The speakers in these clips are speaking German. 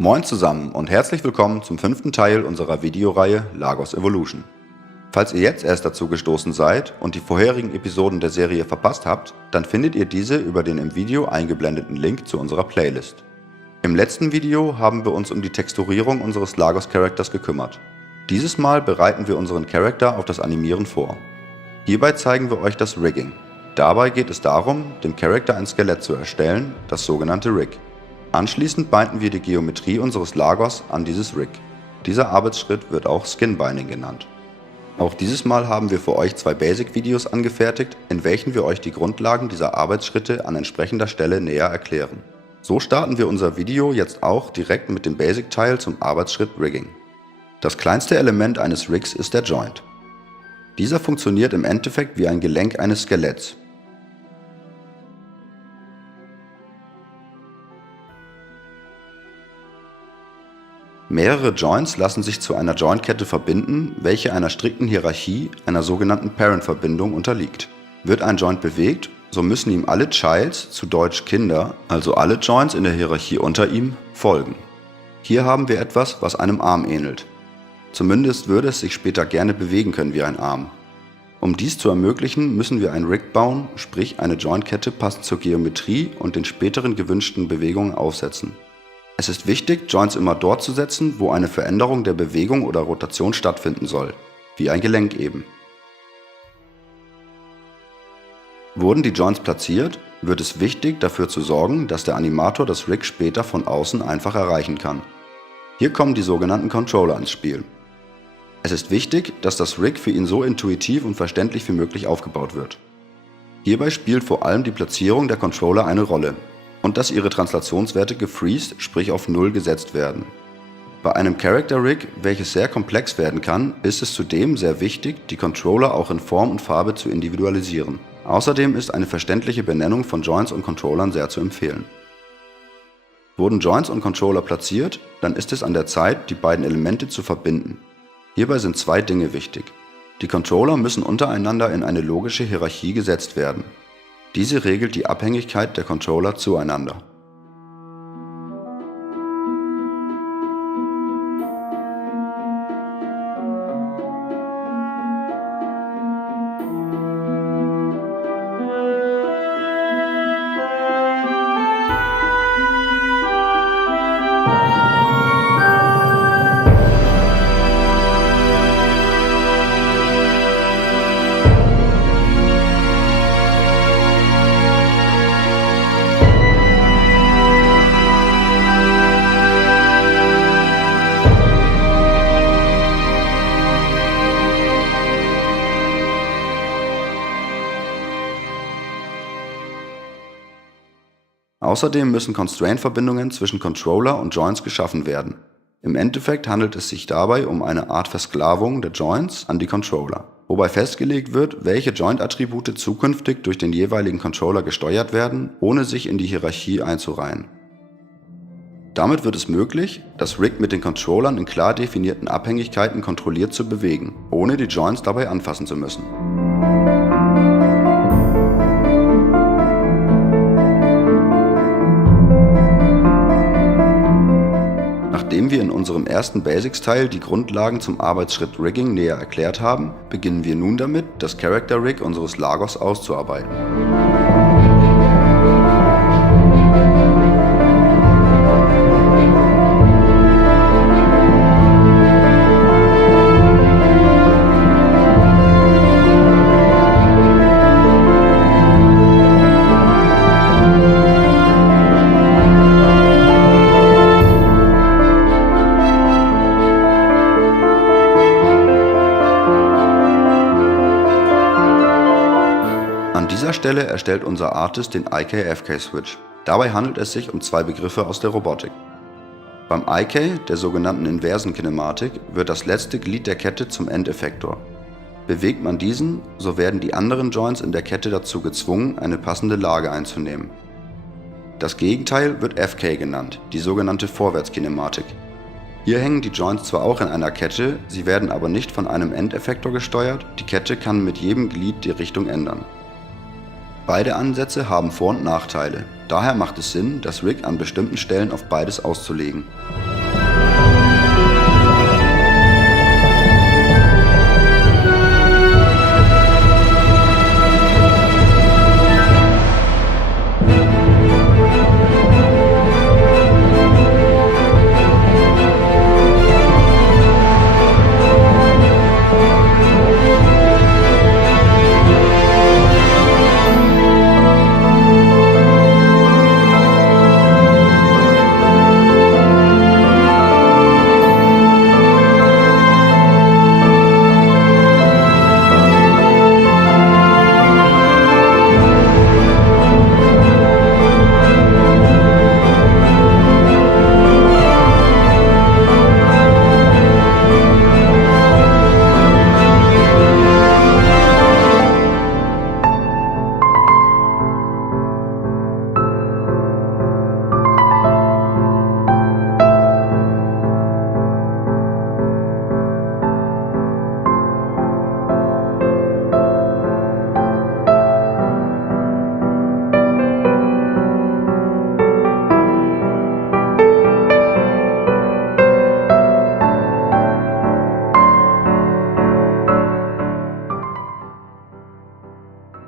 Moin zusammen und herzlich willkommen zum 5. Teil unserer Videoreihe Lagos Evolution. Falls ihr jetzt erst dazu gestoßen seid und die vorherigen Episoden der Serie verpasst habt, dann findet ihr diese über den im Video eingeblendeten Link zu unserer Playlist. Im letzten Video haben wir uns um die Texturierung unseres Lagos-Charakters gekümmert. Dieses Mal bereiten wir unseren Charakter auf das Animieren vor. Hierbei zeigen wir euch das Rigging. Dabei geht es darum, dem Charakter ein Skelett zu erstellen, das sogenannte Rig. Anschließend binden wir die Geometrie unseres Lagos an dieses Rig. Dieser Arbeitsschritt wird auch Skinbinding genannt. Auch dieses Mal haben wir für euch 2 Basic-Videos angefertigt, in welchen wir euch die Grundlagen dieser Arbeitsschritte an entsprechender Stelle näher erklären. So starten wir unser Video jetzt auch direkt mit dem Basic-Teil zum Arbeitsschritt Rigging. Das kleinste Element eines Rigs ist der Joint. Dieser funktioniert im Endeffekt wie ein Gelenk eines Skeletts. Mehrere Joints lassen sich zu einer Jointkette verbinden, welche einer strikten Hierarchie, einer sogenannten Parent-Verbindung, unterliegt. Wird ein Joint bewegt, so müssen ihm alle Childs, zu Deutsch Kinder, also alle Joints in der Hierarchie unter ihm, folgen. Hier haben wir etwas, was einem Arm ähnelt. Zumindest würde es sich später gerne bewegen können wie ein Arm. Um dies zu ermöglichen, müssen wir ein Rig bauen, sprich eine Jointkette passend zur Geometrie und den späteren gewünschten Bewegungen aufsetzen. Es ist wichtig, Joints immer dort zu setzen, wo eine Veränderung der Bewegung oder Rotation stattfinden soll, wie ein Gelenk eben. Wurden die Joints platziert, wird es wichtig, dafür zu sorgen, dass der Animator das Rig später von außen einfach erreichen kann. Hier kommen die sogenannten Controller ins Spiel. Es ist wichtig, dass das Rig für ihn so intuitiv und verständlich wie möglich aufgebaut wird. Hierbei spielt vor allem die Platzierung der Controller eine Rolle. Und dass ihre Translationswerte gefreezed, sprich auf 0 gesetzt werden. Bei einem Character Rig, welches sehr komplex werden kann, ist es zudem sehr wichtig, die Controller auch in Form und Farbe zu individualisieren. Außerdem ist eine verständliche Benennung von Joints und Controllern sehr zu empfehlen. Wurden Joints und Controller platziert, dann ist es an der Zeit, die beiden Elemente zu verbinden. Hierbei sind 2 Dinge wichtig. Die Controller müssen untereinander in eine logische Hierarchie gesetzt werden. Diese regelt die Abhängigkeit der Controller zueinander. Außerdem müssen Constraint-Verbindungen zwischen Controller und Joints geschaffen werden. Im Endeffekt handelt es sich dabei um eine Art Versklavung der Joints an die Controller, wobei festgelegt wird, welche Joint-Attribute zukünftig durch den jeweiligen Controller gesteuert werden, ohne sich in die Hierarchie einzureihen. Damit wird es möglich, das Rig mit den Controllern in klar definierten Abhängigkeiten kontrolliert zu bewegen, ohne die Joints dabei anfassen zu müssen. Nachdem wir in unserem ersten Basics-Teil die Grundlagen zum Arbeitsschritt Rigging näher erklärt haben, beginnen wir nun damit, das Character Rig unseres Lagos auszuarbeiten. An dieser Stelle erstellt unser Artist den IK-FK-Switch. Dabei handelt es sich um 2 Begriffe aus der Robotik. Beim IK, der sogenannten inversen Kinematik, wird das letzte Glied der Kette zum Endeffektor. Bewegt man diesen, so werden die anderen Joints in der Kette dazu gezwungen, eine passende Lage einzunehmen. Das Gegenteil wird FK genannt, die sogenannte Vorwärtskinematik. Hier hängen die Joints zwar auch in einer Kette, sie werden aber nicht von einem Endeffektor gesteuert, die Kette kann mit jedem Glied die Richtung ändern. Beide Ansätze haben Vor- und Nachteile, daher macht es Sinn, das Rig an bestimmten Stellen auf beides auszulegen.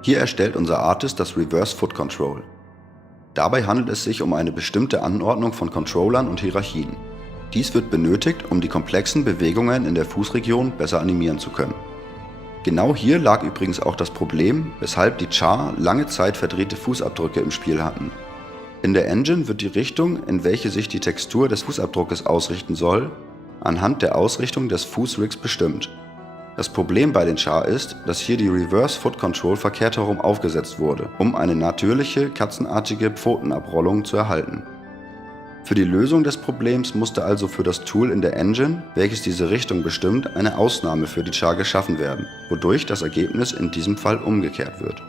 Hier erstellt unser Artist das Reverse Foot Control. Dabei handelt es sich um eine bestimmte Anordnung von Controllern und Hierarchien. Dies wird benötigt, um die komplexen Bewegungen in der Fußregion besser animieren zu können. Genau hier lag übrigens auch das Problem, weshalb die Char lange Zeit verdrehte Fußabdrücke im Spiel hatten. In der Engine wird die Richtung, in welche sich die Textur des Fußabdruckes ausrichten soll, anhand der Ausrichtung des Fußrigs bestimmt. Das Problem bei den Char ist, dass hier die Reverse Foot Control verkehrt herum aufgesetzt wurde, um eine natürliche, katzenartige Pfotenabrollung zu erhalten. Für die Lösung des Problems musste also für das Tool in der Engine, welches diese Richtung bestimmt, eine Ausnahme für die Char geschaffen werden, wodurch das Ergebnis in diesem Fall umgekehrt wird.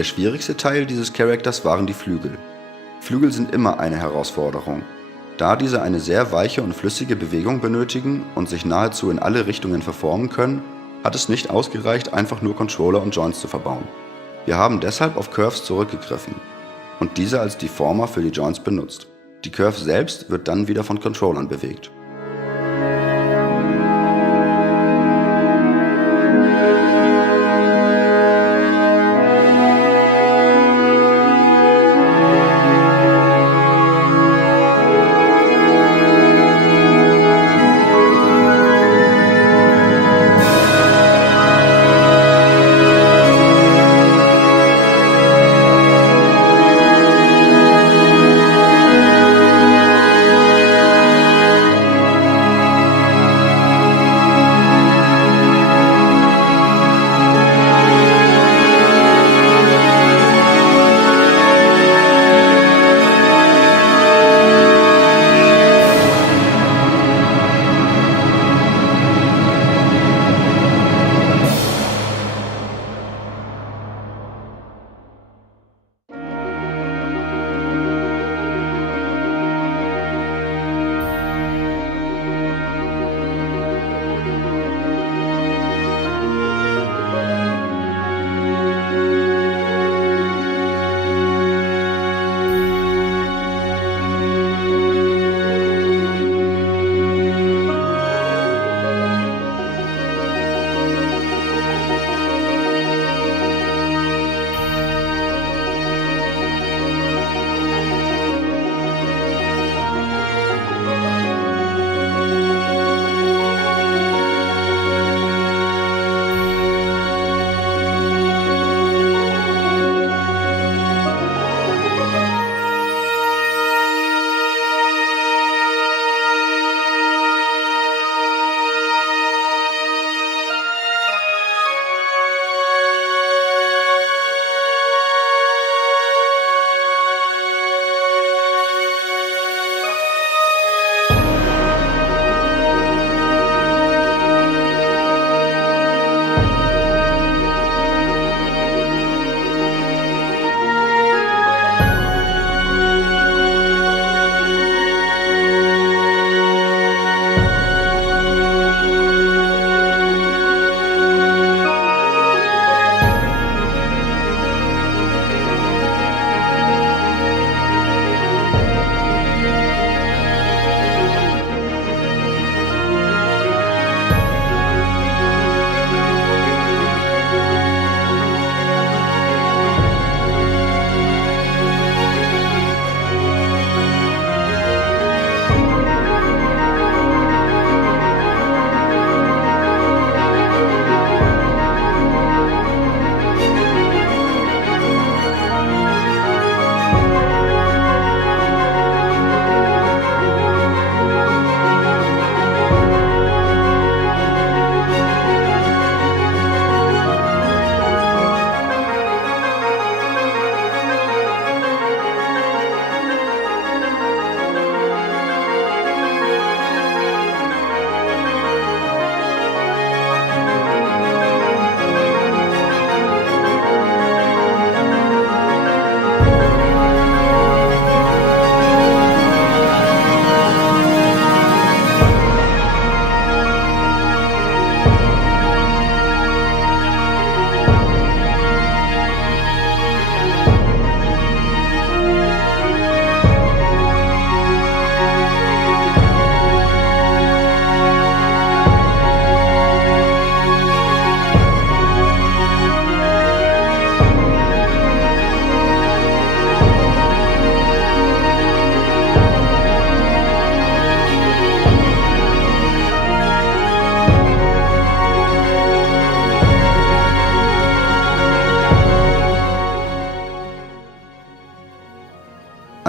Der schwierigste Teil dieses Charakters waren die Flügel. Flügel sind immer eine Herausforderung, da diese eine sehr weiche und flüssige Bewegung benötigen und sich nahezu in alle Richtungen verformen können, hat es nicht ausgereicht, einfach nur Controller und Joints zu verbauen. Wir haben deshalb auf Curves zurückgegriffen und diese als Deformer für die Joints benutzt. Die Curve selbst wird dann wieder von Controllern bewegt.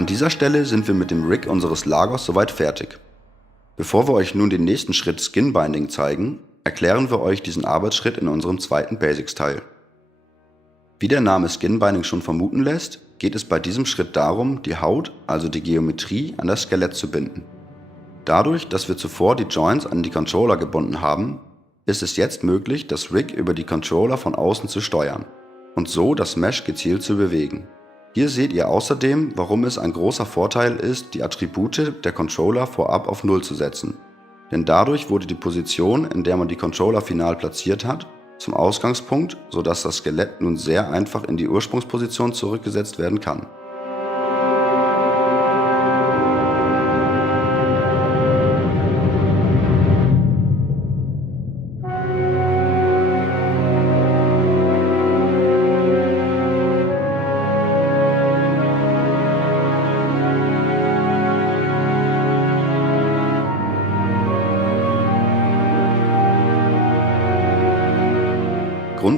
An dieser Stelle sind wir mit dem Rig unseres Lagers soweit fertig. Bevor wir euch nun den nächsten Schritt Skin Binding zeigen, erklären wir euch diesen Arbeitsschritt in unserem zweiten Basics-Teil. Wie der Name Skin Binding schon vermuten lässt, geht es bei diesem Schritt darum, die Haut, also die Geometrie, an das Skelett zu binden. Dadurch, dass wir zuvor die Joints an die Controller gebunden haben, ist es jetzt möglich, das Rig über die Controller von außen zu steuern und so das Mesh gezielt zu bewegen. Hier seht ihr außerdem, warum es ein großer Vorteil ist, die Attribute der Controller vorab auf 0 zu setzen. Denn dadurch wurde die Position, in der man die Controller final platziert hat, zum Ausgangspunkt, sodass das Skelett nun sehr einfach in die Ursprungsposition zurückgesetzt werden kann.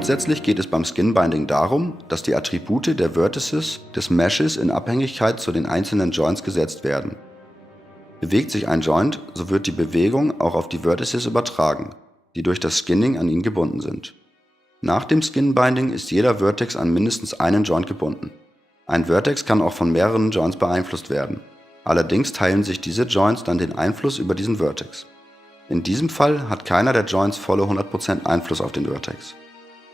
Grundsätzlich geht es beim Skin Binding darum, dass die Attribute der Vertices des Meshes in Abhängigkeit zu den einzelnen Joints gesetzt werden. Bewegt sich ein Joint, so wird die Bewegung auch auf die Vertices übertragen, die durch das Skinning an ihn gebunden sind. Nach dem Skin Binding ist jeder Vertex an mindestens einen Joint gebunden. Ein Vertex kann auch von mehreren Joints beeinflusst werden. Allerdings teilen sich diese Joints dann den Einfluss über diesen Vertex. In diesem Fall hat keiner der Joints volle 100% Einfluss auf den Vertex.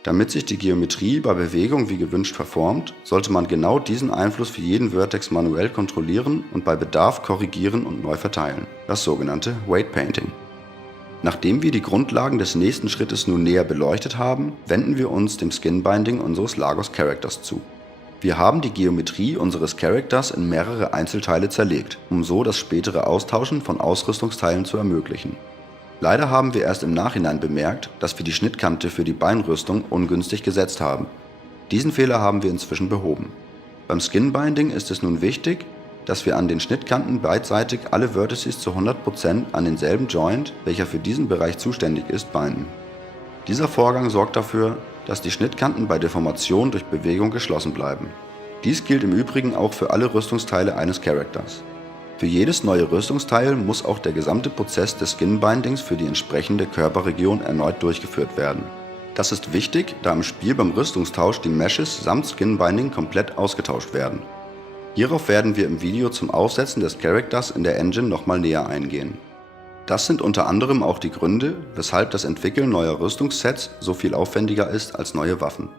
Damit sich die Geometrie bei Bewegung wie gewünscht verformt, sollte man genau diesen Einfluss für jeden Vertex manuell kontrollieren und bei Bedarf korrigieren und neu verteilen, das sogenannte Weight Painting. Nachdem wir die Grundlagen des nächsten Schrittes nun näher beleuchtet haben, wenden wir uns dem Skin Binding unseres Lagos Characters zu. Wir haben die Geometrie unseres Characters in mehrere Einzelteile zerlegt, um so das spätere Austauschen von Ausrüstungsteilen zu ermöglichen. Leider haben wir erst im Nachhinein bemerkt, dass wir die Schnittkante für die Beinrüstung ungünstig gesetzt haben. Diesen Fehler haben wir inzwischen behoben. Beim Skin Binding ist es nun wichtig, dass wir an den Schnittkanten beidseitig alle Vertices zu 100% an denselben Joint, welcher für diesen Bereich zuständig ist, binden. Dieser Vorgang sorgt dafür, dass die Schnittkanten bei Deformation durch Bewegung geschlossen bleiben. Dies gilt im Übrigen auch für alle Rüstungsteile eines Charakters. Für jedes neue Rüstungsteil muss auch der gesamte Prozess des Skin Bindings für die entsprechende Körperregion erneut durchgeführt werden. Das ist wichtig, da im Spiel beim Rüstungstausch die Meshes samt Skin Binding komplett ausgetauscht werden. Hierauf werden wir im Video zum Aufsetzen des Charakters in der Engine nochmal näher eingehen. Das sind unter anderem auch die Gründe, weshalb das Entwickeln neuer Rüstungssets so viel aufwendiger ist als neue Waffen.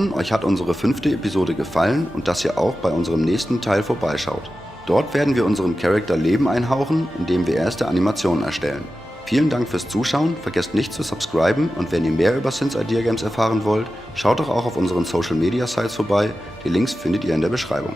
hoffen, euch hat unsere 5. Episode gefallen und dass ihr auch bei unserem nächsten Teil vorbeischaut. Dort werden wir unserem Charakter Leben einhauchen, indem wir erste Animationen erstellen. Vielen Dank fürs Zuschauen, vergesst nicht zu subscriben und wenn ihr mehr über Sins Idea Games erfahren wollt, schaut doch auch auf unseren Social Media Sites vorbei, die Links findet ihr in der Beschreibung.